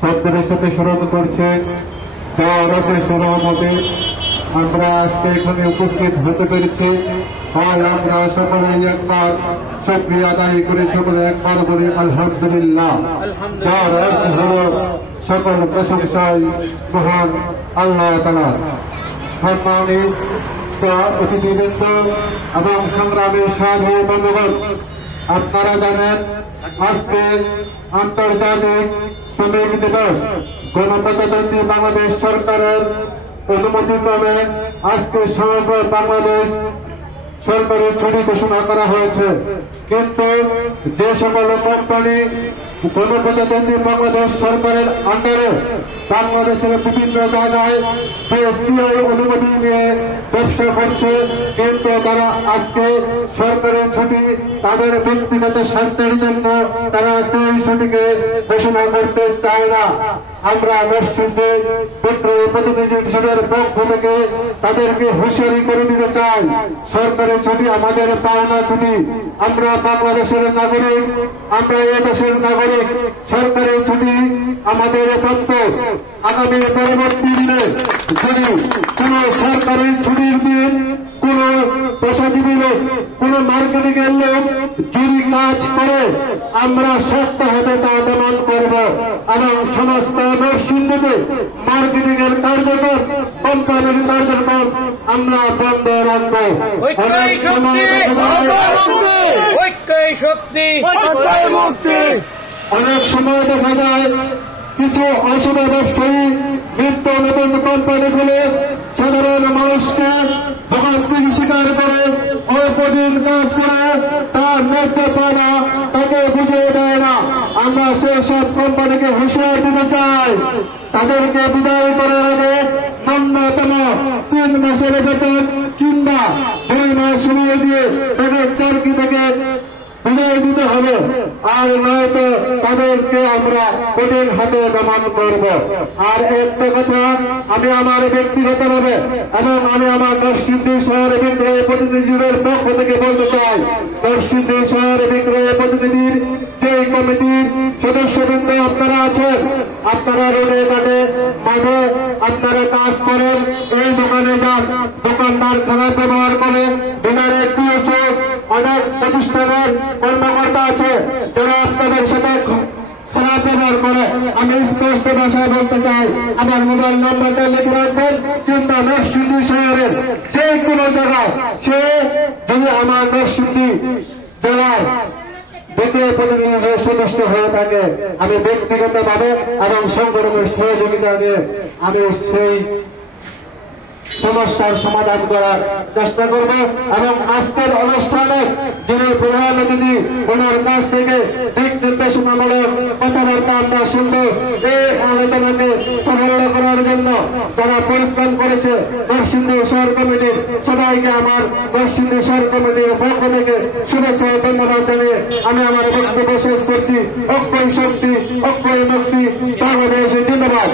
ছাত্রদের সাথে স্মরণ করছে সহমতে আমরা আজকে এখানে উপস্থিত হতে পেরেছি। হয় আমরা সকলেই একবার শুকরিয়া আদায় করে সকলে একবার বলি আলহামদুলিল্লাহ। যার অর্থ হল সকল প্রশংসায় মহান আল্লাহ তাআলার। সম্মানিত অতিথিবৃন্দ এবং সংগ্রামী সাধু বন্ধুগণ, আপনারা জানেন আজকে আন্তর্জাতিক শ্রমিক দিবস। গণপ্রজাতন্ত্রী বাংলাদেশ সরকারের অনুমতিক্রমে আজকে সমগ্র বাংলাদেশ সরকারি ছুটি ঘোষণা করা হয়েছে। কিন্তু যে সকল কোম্পানি গণপ্রজাতন্ত্রী বাংলাদেশ সরকারের আন্ডারে বাংলাদেশের বিভিন্ন জায়গায় বিএসটিআই অনুমতি নিয়ে ব্যবসা করছে, কিন্তু তারা আজকে সরকারি ছুটি তাদের ব্যক্তিগত স্বার্থের জন্য তারা সেই ছুটিকে ঘোষণা করতে চায় না। আমরা মসজিদে বিদ্রোহী প্রতিনিধি হিসেবের পক্ষ থেকে তাদেরকে হুঁশিয়ারি করে দিতে চাই, সরকারি ছুটি আমাদের পাওনা ছুটি। আমরা বাংলাদেশের নাগরিক, আমরা এ দেশের নাগরিক। সরকারি ছুটি আমাদের প্রাপ্য। আগামী পরবর্তী দিনে যদি কোন সরকারি ছুটির দিন কোন পেশাজীবী লোক, কোন মার্কেটিং এর লোক যদি কাজ করে, আমরা শক্ত হাতে তা দমন করব এবং সমস্ত নরসিংদীতে মার্কেটিং এর কার্যক্রম, কোম্পানির কার্যক্রম আমরা বন্ধ রাখবো। অনেক সময় দেখা যায় কিছু অশুভ ব্যবসায়ী নিত্য নতুন কোম্পানি খুলে সাধারণ মানুষকে ভোগান্তির শিকার করে অল্পদিন কাজ করে তার ন্যায্য পাওনা তাকে বুঝিয়ে দেয় না। আমরা সেসব কোম্পানিকে হুঁশিয়ার দিতে চাই, তাদেরকে বিদায় করার আগে ন্যূনতম 3 মাসের বেতন কিংবা 2 মাস সময় দিয়ে তাদের চাকরি থেকে বিদায় দিতে হবে, আর নয়তো তাদেরকে আমরা কঠিন হাতে দমন করব। আর একটা কথা আমি আমার ব্যক্তিগতভাবে এবং আমি আমার নরসিংদী শহর বিদ্রোহী প্রতিনিধিদের পক্ষ থেকে বলতে চাই, নরসিংদী শহর বিদ্রোহী প্রতিনিধির যে কমিটির সদস্যবৃন্দ আপনারা আছেন, আপনারা রোডে ঘাটে মাঠে আপনারা কাজ করেন, এই দোকানে যান, দোকানদার খারাপ ব্যবহার করে, ডিলারের পিএসও অনেক প্রতিষ্ঠানের কর্মকর্তা আছে যারা আপনাদের সাথে খারাপ ব্যবহার করে। আমি স্পষ্ট ভাষায় বলতে চাই, আমার মোবাইল নম্বরটা লিখে রাখবেন, কিংবা নরসিংদী শহরের যে কোনো জায়গায় সে যদি আমার নরসিংদী জেলার দ্বিতীয় প্রতিনিধির সদস্য হয়ে থাকে, আমি ব্যক্তিগতভাবে এবং সংগঠনের সহযোগিতা দিয়ে আমি সেই সমস্যার সমাধান করার চেষ্টা করব। এবং আজকের অনুষ্ঠানে যিনি প্রধান অতিথি, ওনার কাছ থেকে দিক নির্দেশনামূলক কথাবার্তা আমরা শুনব। এই আলোচনাকে সফল করার জন্য যারা পরিশ্রম করেছে নরসিংদী শহর কমিটির সবাইকে আমার নরসিংদী শহর কমিটির পক্ষ থেকে শুভেচ্ছা ও ধন্যবাদ জানিয়ে আমি আমার বক্তব্য শেষ করছি। ঐক্যই শক্তি, ঐক্যই মুক্তি, বাংলাদেশ জিন্দাবাদ।